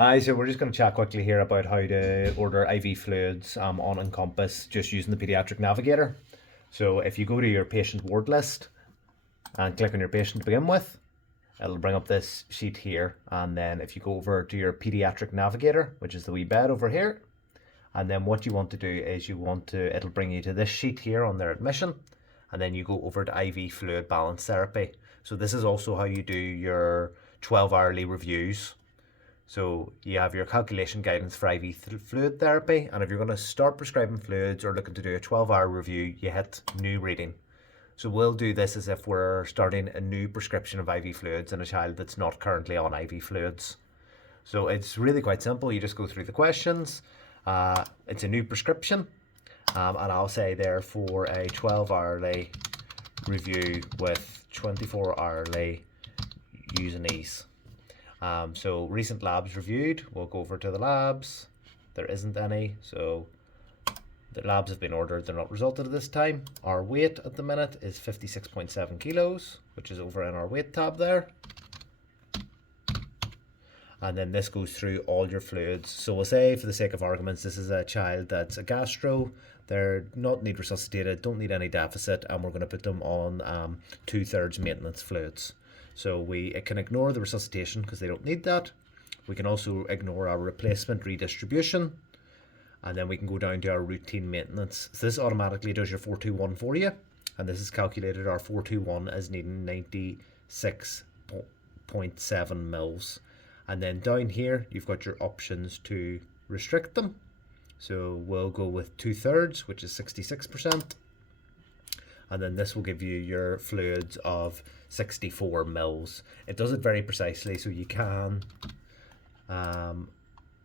Hi, so we're just going to chat quickly here about how to order IV fluids on Encompass just using the Pediatric Navigator. So if you go to your patient ward list and click on your patient to begin with, it'll bring up this sheet here. And then if you go over to your Pediatric Navigator, which is the wee bed over here, and then what you want to do is it'll bring you to this sheet here on their admission, and then you go over to IV fluid balance therapy. So this is also how you do your 12-hourly reviews. So you have your calculation guidance for IV fluid therapy, and if you're going to start prescribing fluids or looking to do a 12-hour review, you hit new reading. So we'll do this as if we're starting a new prescription of IV fluids in a child that's not currently on IV fluids. So it's really quite simple. You just go through the questions. It's a new prescription, and I'll say there for a 12-hourly review with 24-hourly use and ease. So recent labs reviewed, we'll go over to the labs. There isn't any, so the labs have been ordered, they're not resulted at this time. Our weight at the minute is 56.7 kilos, which is over in our weight tab there. And then this goes through all your fluids. So we'll say, for the sake of arguments, this is a child that's a gastro, they're not need resuscitated, don't need any deficit, and we're going to put them on 2/3 maintenance fluids. So it can ignore the resuscitation because they don't need that. We can also ignore our replacement redistribution, and then we can go down to our routine maintenance. So this automatically does your 421 for you, and this is calculated our 421 as needing 96.7 mils. And then down here you've got your options to restrict them. So we'll go with 2/3, which is 66%. And then this will give you your fluids of 64 mils. It does it very precisely, so you can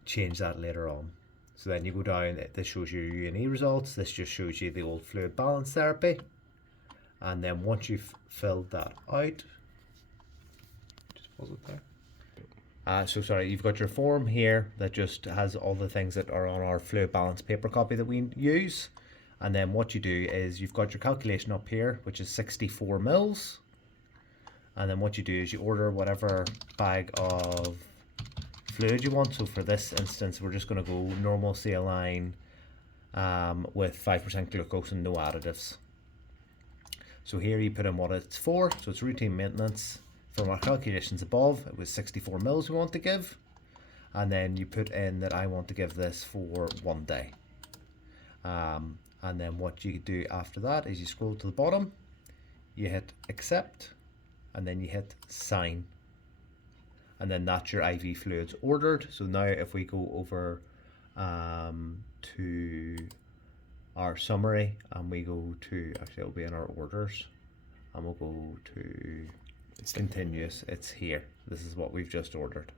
change that later on. So then you go down, this shows you your U&E results, this just shows you the old fluid balance therapy. And then once you've filled that out, just pause it there. You've got your form here that just has all the things that are on our fluid balance paper copy that we use. And then what you do is you've got your calculation up here, which is 64 mils. And then what you do is you order whatever bag of fluid you want. So for this instance, we're just going to go normal saline with 5% glucose and no additives. So here you put in what it's for. So it's routine maintenance. From our calculations above, it was 64 mils we want to give. And then you put in that I want to give this for 1 day. And then what you do after that is you scroll to the bottom, you hit accept, and then you hit sign. And then that's your IV fluids ordered. So now if we go over to our summary and we go to, actually it'll be in our orders, and we'll go to continuous, it's here. This is what we've just ordered.